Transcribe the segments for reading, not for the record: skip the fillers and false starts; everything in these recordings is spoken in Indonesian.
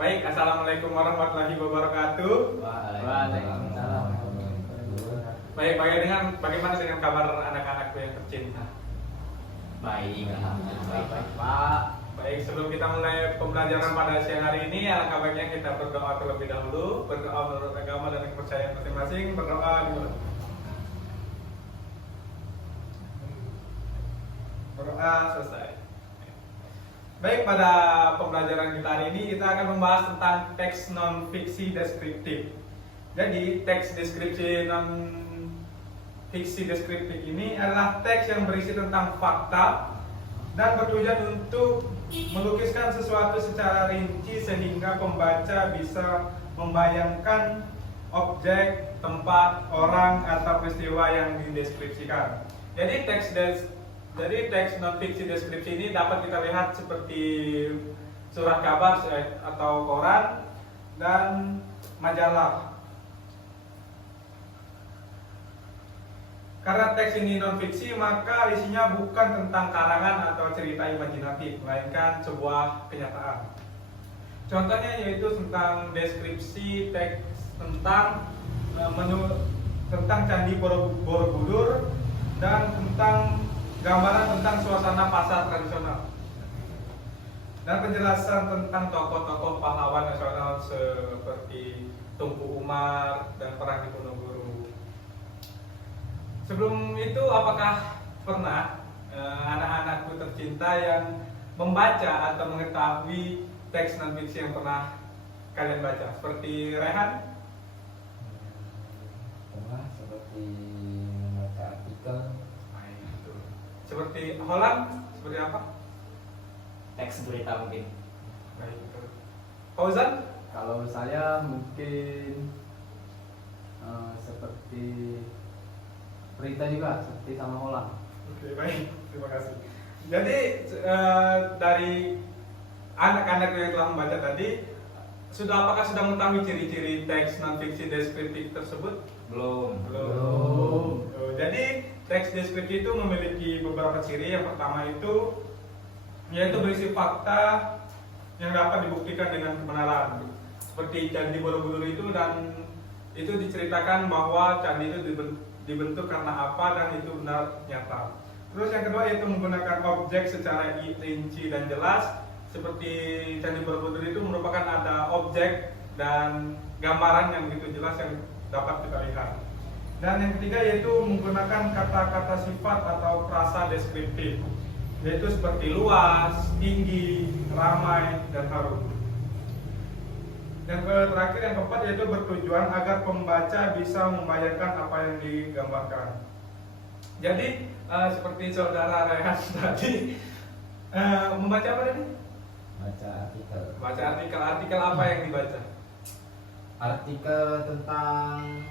Baik, Assalamualaikum warahmatullahi wabarakatuh. Waalaikumsalam. Baik, bagaimana dengan kabar anak-anakku yang tercinta? Baik, alhamdulillah baik, Pak. Baik, sebelum kita mulai pembelajaran pada siang hari ini, alangkah baiknya kita berdoa terlebih dahulu. Berdoa menurut agama dan kepercayaan masing-masing. Berdoa dulu. Berdoa selesai. Baik, pada pembelajaran kita hari ini kita akan membahas tentang teks non fiksi deskriptif. Jadi teks deskripsi non fiksi deskriptif ini adalah teks yang berisi tentang fakta dan bertujuan untuk melukiskan sesuatu secara rinci sehingga pembaca bisa membayangkan objek, tempat, orang, atau peristiwa yang dideskripsikan. Jadi teks non fiksi deskripsi ini dapat kita lihat seperti surat kabar atau koran dan majalah. Karena teks ini non fiksi, maka isinya bukan tentang karangan atau cerita imajinatif, melainkan sebuah kenyataan. Contohnya yaitu tentang deskripsi teks tentang tentang Candi Borobudur dan tentang gambaran tentang suasana pasar tradisional dan penjelasan tentang tokoh-tokoh pahlawan nasional seperti Tunku Umar dan Perang Diponegoro. Sebelum itu, apakah pernah anak-anakku tercinta yang membaca atau mengetahui teks non fiksi yang pernah kalian baca? Seperti Rehan? Pernah seperti membaca artikel. Seperti Holland, seperti apa? Teks berita mungkin. Baik. Fauzan? Kalau saya mungkin seperti berita juga, seperti sama Holland. Oke, baik. Terima kasih. Jadi dari anak-anak yang telah membaca tadi, apakah sudah mengetahui ciri-ciri teks non fiksi deskriptif tersebut? Belum. Jadi teks deskripsi itu memiliki beberapa ciri. Yang pertama itu yaitu berisi fakta yang dapat dibuktikan dengan kebenaran. Seperti Candi Borobudur itu, dan itu diceritakan bahwa candi itu dibentuk karena apa dan itu benar nyata. Terus yang kedua yaitu menggunakan objek secara rinci dan jelas. Seperti Candi Borobudur itu merupakan ada objek dan gambaran yang begitu jelas yang dapat kita lihat. Dan yang ketiga yaitu menggunakan kata-kata sifat atau frasa deskriptif, yaitu seperti luas, tinggi, ramai, dan harum. Yang terakhir, yang keempat, yaitu bertujuan agar pembaca bisa membayangkan apa yang digambarkan. Jadi seperti saudara Rehan tadi membaca apa tadi? Baca artikel. Baca artikel apa yang dibaca? Artikel tentang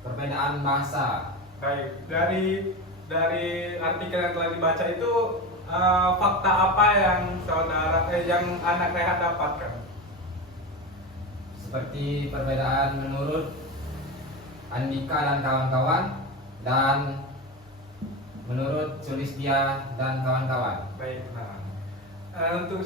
perbedaan bahasa. Baik, dari artikel yang telah dibaca itu fakta apa yang yang anak Rehan dapatkan? Seperti perbedaan menurut Andika dan kawan-kawan dan menurut Sulistia dan kawan-kawan. Baik, untuk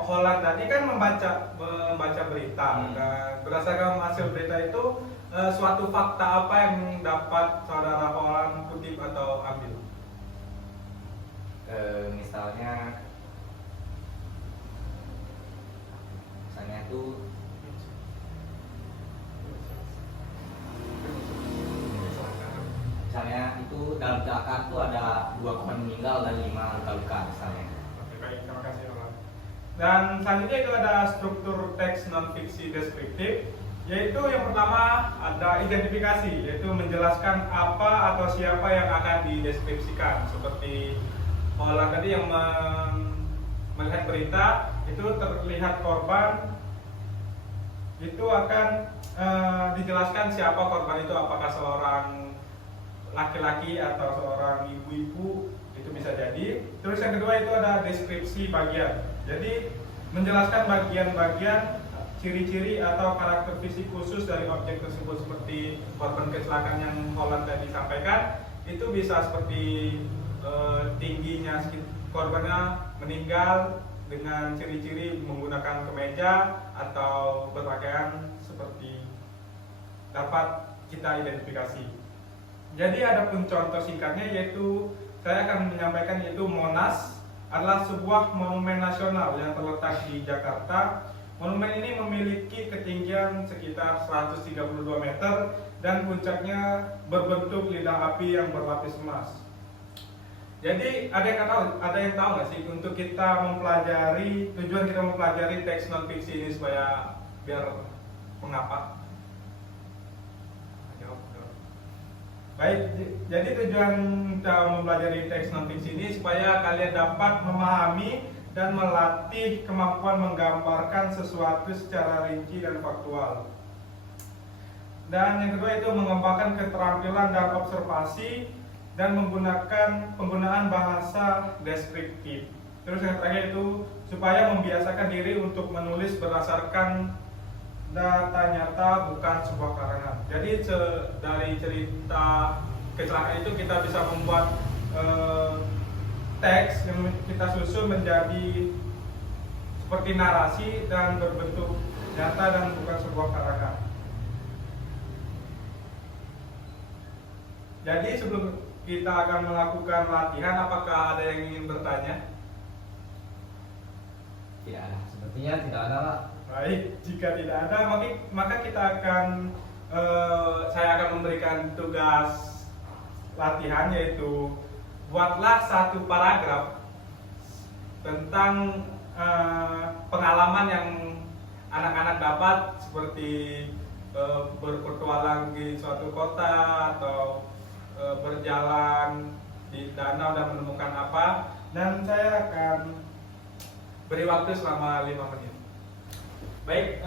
Holland tadi kan membaca berita, dan berdasarkan hasil berita itu suatu fakta apa yang dapat saudara Holland kutip atau ambil? Misalnya itu dalam kecelakaan itu ada 2 korban meninggal dan 5 luka-luka misalnya. Oke, baik, terima kasih Holland. Dan selanjutnya itu ada struktur teks non fiksi deskriptif, yaitu yang pertama ada identifikasi, yaitu menjelaskan apa atau siapa yang akan dideskripsikan. Seperti Holland tadi yang melihat berita, itu terlihat korban, itu akan dijelaskan siapa korban itu, apakah seorang laki-laki atau seorang ibu-ibu, itu bisa jadi. Terus yang kedua itu ada deskripsi bagian, jadi menjelaskan bagian-bagian ciri-ciri atau karakter fisik khusus dari objek tersebut. Seperti korban kecelakaan yang Holland tadi sampaikan, itu bisa seperti tingginya korbannya meninggal dengan ciri-ciri menggunakan kemeja atau berpakaian seperti dapat kita identifikasi. Jadi ada pun contoh singkatnya, yaitu saya akan menyampaikan, yaitu Monas adalah sebuah monumen nasional yang terletak di Jakarta. Monumen ini memiliki ketinggian sekitar 132 meter dan puncaknya berbentuk lidah api yang berlapis emas. Jadi ada yang tahu nggak sih untuk kita mempelajari, tujuan kita mempelajari teks non fiksi ini supaya biar mengapa? Baik, jadi tujuan kita mempelajari teks non fiksi ini supaya kalian dapat memahami dan melatih kemampuan menggambarkan sesuatu secara rinci dan faktual. Dan yang kedua itu mengembangkan keterampilan dan observasi dan menggunakan penggunaan bahasa deskriptif. Terus yang terakhir itu supaya membiasakan diri untuk menulis berdasarkan data nyata, bukan sebuah karangan. Jadi dari cerita kecelakaan itu kita bisa membuat teks yang kita susun menjadi seperti narasi dan berbentuk nyata dan bukan sebuah karangan. Jadi sebelum kita akan melakukan latihan, apakah ada yang ingin bertanya? Tidak ada. Sepertinya tidak ada, Pak. Baik, jika tidak ada, maka kita akan saya akan memberikan tugas latihan, yaitu buatlah satu paragraf tentang pengalaman yang anak-anak dapat, seperti berpetualang di suatu kota atau berjalan di danau dan menemukan apa. Dan saya akan beri waktu selama 5 menit. Baik,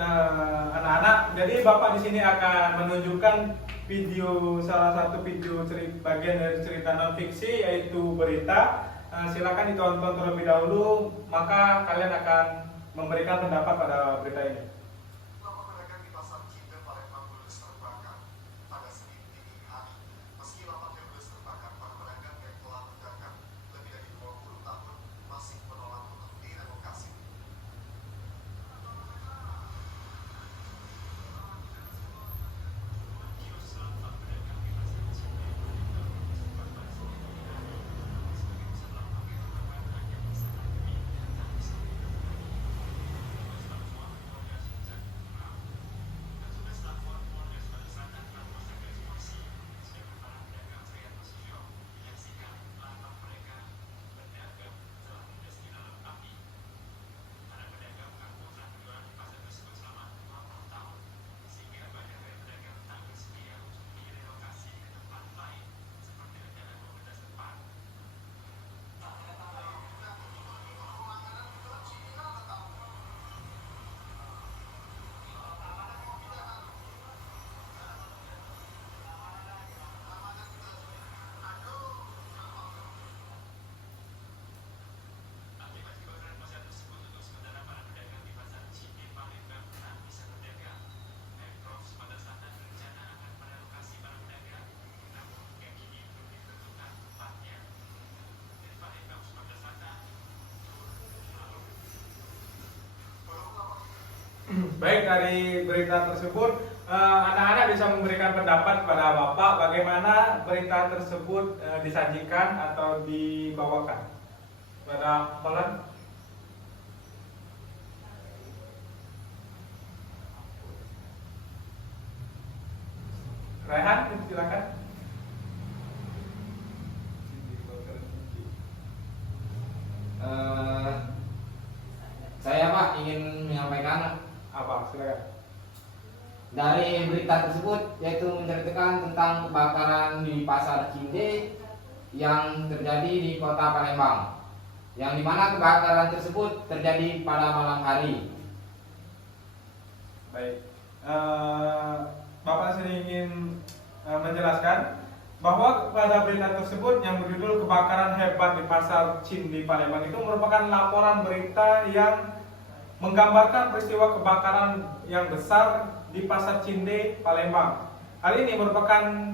anak-anak, jadi Bapak di sini akan menunjukkan salah satu video bagian dari cerita non fiksi, yaitu berita. Silakan ditonton terlebih dahulu, maka kalian akan memberikan pendapat pada berita ini. Lama pedagang di pasar Cinde Palembang ludes terbakar pada Senin dini hari. Meski lapaknya ludes terbakar, para pedagang yang telah berdagang lebih dari 20 tahun masih menolak untuk direlokasi. Baik, dari berita tersebut, anak-anak bisa memberikan pendapat kepada Bapak bagaimana berita tersebut disajikan atau dibawakan. Pada Polan. Rehan, silakan. Saya, Pak, ingin menyampaikan Apa? Silakan. dari berita tersebut, yaitu menceritakan tentang kebakaran di pasar Cinde yang terjadi di kota Palembang, yang dimana kebakaran tersebut terjadi pada malam hari. Baik, Bapak saya ingin menjelaskan bahwa pada berita tersebut yang berjudul kebakaran hebat di pasar Cinde Palembang itu merupakan laporan berita yang menggambarkan peristiwa kebakaran yang besar di pasar Cinde Palembang. Hal ini merupakan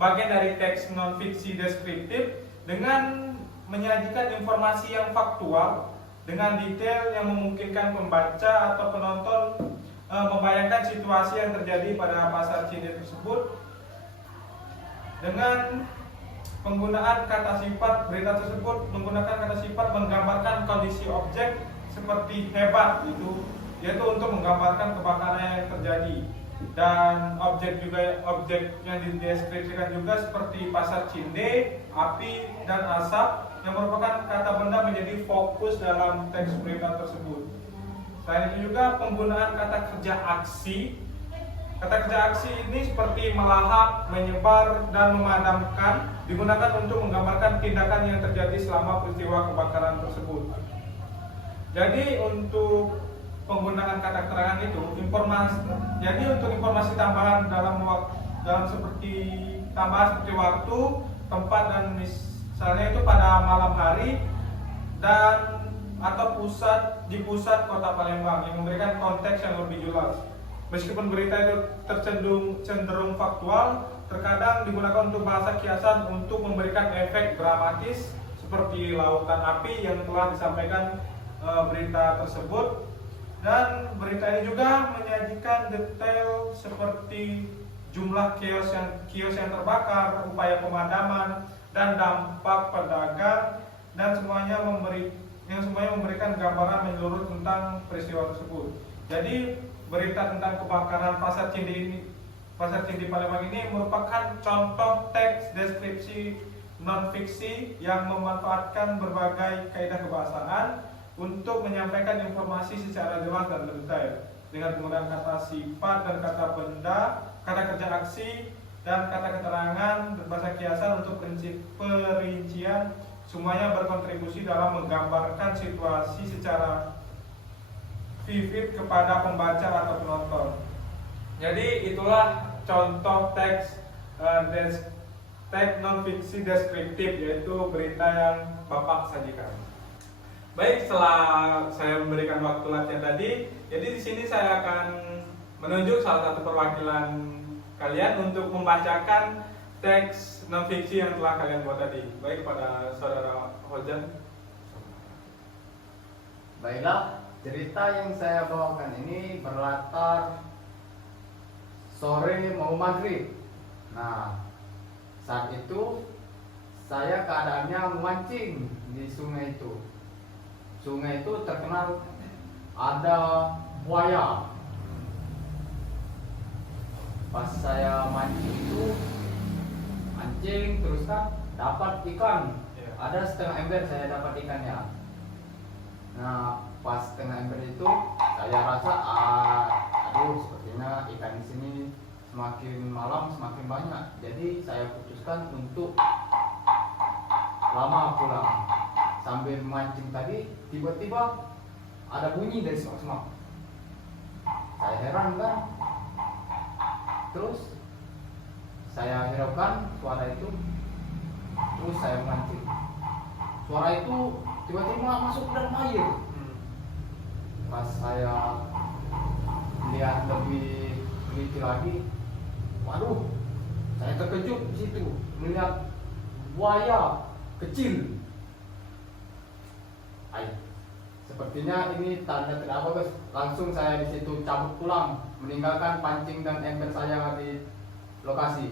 bagian dari teks non fiksi deskriptif dengan menyajikan informasi yang faktual dengan detail yang memungkinkan pembaca atau penonton membayangkan situasi yang terjadi pada pasar Cinde tersebut. Dengan penggunaan kata sifat, berita tersebut menggunakan kata sifat menggambarkan kondisi objek seperti hebat itu, yaitu untuk menggambarkan kebakaran yang terjadi. Dan objek yang dideskripsikan juga seperti pasar Cinde, api, dan asap yang merupakan kata benda menjadi fokus dalam teks berita tersebut. Selain itu juga penggunaan kata kerja aksi. Kata kerja aksi ini seperti melahap, menyebar, dan memadamkan digunakan untuk menggambarkan tindakan yang terjadi selama peristiwa kebakaran tersebut. Jadi untuk penggunaan kata keterangan itu untuk informasi tambahan dalam seperti waktu, tempat, dan misalnya itu pada malam hari dan atau di pusat kota Palembang yang memberikan konteks yang lebih jelas. Meskipun berita itu cenderung faktual, terkadang digunakan untuk bahasa kiasan untuk memberikan efek dramatis seperti lautan api yang telah disampaikan berita tersebut. Dan berita ini juga menyajikan detail seperti jumlah kios yang terbakar, upaya pemadaman, dan dampak pedagang, dan semuanya memberikan gambaran menyeluruh tentang peristiwa tersebut. Jadi berita tentang kebakaran pasar Cinde Palembang ini merupakan contoh teks deskripsi non-fiksi yang memanfaatkan berbagai kaidah kebahasaan untuk menyampaikan informasi secara jelas dan detail dengan penggunaan kata sifat dan kata benda, kata kerja aksi, dan kata keterangan berbahasa kiasan untuk perincian. Semuanya berkontribusi dalam menggambarkan situasi secara vivid kepada pembaca atau penonton. Jadi itulah contoh teks non-fiksi deskriptif, yaitu berita yang Bapak sajikan. Baik, setelah saya memberikan waktu latihan tadi, jadi di sini saya akan menunjuk salah satu perwakilan kalian untuk membacakan teks non-fiksi yang telah kalian buat tadi. Baik, kepada saudara Hojan. Baiklah, cerita yang saya bawakan ini berlatar sore mau maghrib. Nah, saat itu saya keadaannya memancing di sungai itu. Sungai itu terkenal ada buaya. Pas saya mancing itu, mancing terus kan dapat ikan. Ada setengah ember saya dapat ikannya. Nah, pas setengah ember itu saya rasa aduh, sepertinya ikan di sini semakin malam semakin banyak. Jadi saya putuskan untuk lama pulang. Sambil memancing tadi, tiba-tiba ada bunyi dari semak-semak. Saya heran kan. Terus saya hiraukan suara itu. Terus saya memancing. Suara itu tiba-tiba masuk ke dalam air. Pas saya lihat lebih teliti lagi, waduh, saya terkejut di situ melihat buaya kecil. Sepertinya ini tanda tidak bagus. Langsung saya di situ cabut pulang, meninggalkan pancing dan ember saya di lokasi.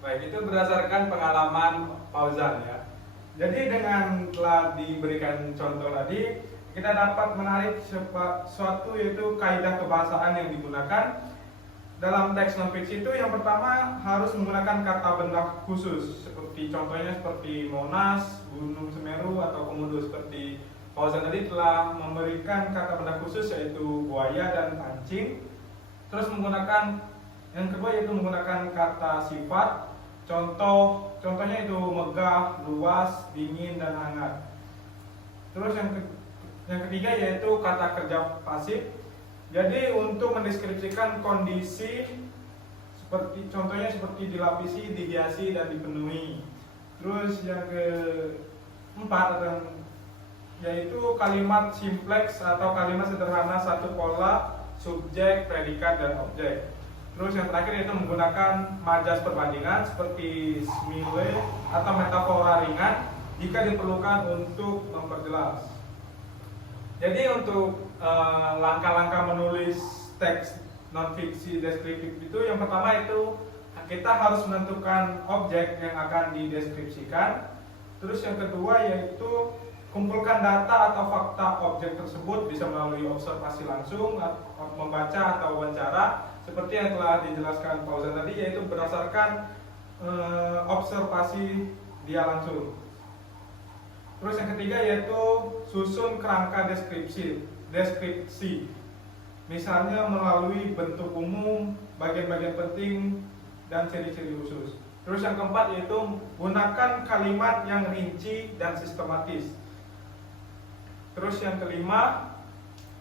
Baik, itu berdasarkan pengalaman Fauzan ya. Jadi dengan telah diberikan contoh tadi, kita dapat menarik suatu yaitu kaidah kebahasaan yang digunakan dalam teks non-fiksi itu. Yang pertama harus menggunakan kata benda khusus, seperti contohnya seperti Monas, Gunung Semeru, atau Komodo. Seperti Fauzan tadi telah memberikan kata benda khusus yaitu buaya dan pancing. Terus yang kedua yaitu menggunakan kata sifat. Contohnya itu megah, luas, dingin, dan hangat. Terus yang ketiga yaitu kata kerja pasif. Jadi untuk mendeskripsikan kondisi contohnya seperti dilapisi, dihiasi, dan dipenuhi. Terus yang keempat yaitu kalimat simplex atau kalimat sederhana satu pola, subjek, predikat, dan objek. Terus yang terakhir yaitu menggunakan majas perbandingan seperti simile atau metafora ringan jika diperlukan untuk memperjelas. Jadi untuk langkah-langkah menulis teks non fiksi deskriptif itu yang pertama itu kita harus menentukan objek yang akan dideskripsikan. Terus yang kedua yaitu kumpulkan data atau fakta objek tersebut bisa melalui observasi langsung, membaca atau wawancara seperti yang telah dijelaskan Fauzan tadi, yaitu berdasarkan observasi dia langsung. Terus yang ketiga yaitu susun kerangka deskripsi. Misalnya melalui bentuk umum, bagian-bagian penting, dan ciri-ciri khusus. Terus yang keempat yaitu gunakan kalimat yang rinci dan sistematis. Terus yang kelima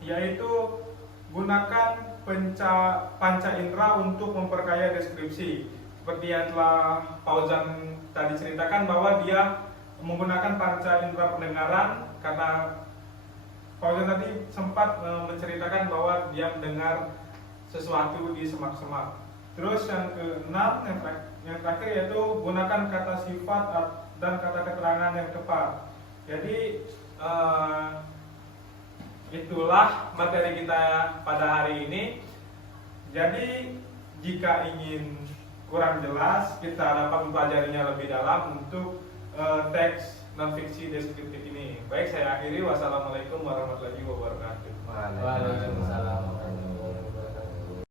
yaitu gunakan panca indera untuk memperkaya deskripsi. Seperti yang telah Fauzan tadi ceritakan bahwa dia menggunakan panca indera pendengaran, karena Fauzan tadi sempat menceritakan bahwa dia mendengar sesuatu di semak-semak. Terus yang keenam, yang terakhir yaitu gunakan kata sifat dan kata keterangan yang tepat. Jadi itulah materi kita pada hari ini. Jadi jika ingin kurang jelas, kita dapat mempelajarinya lebih dalam untuk teks non fiksi deskriptif ini. Baik, saya akhiri. Wassalamualaikum warahmatullahi wabarakatuh. Waalaikumsalam warahmatullahi wabarakatuh.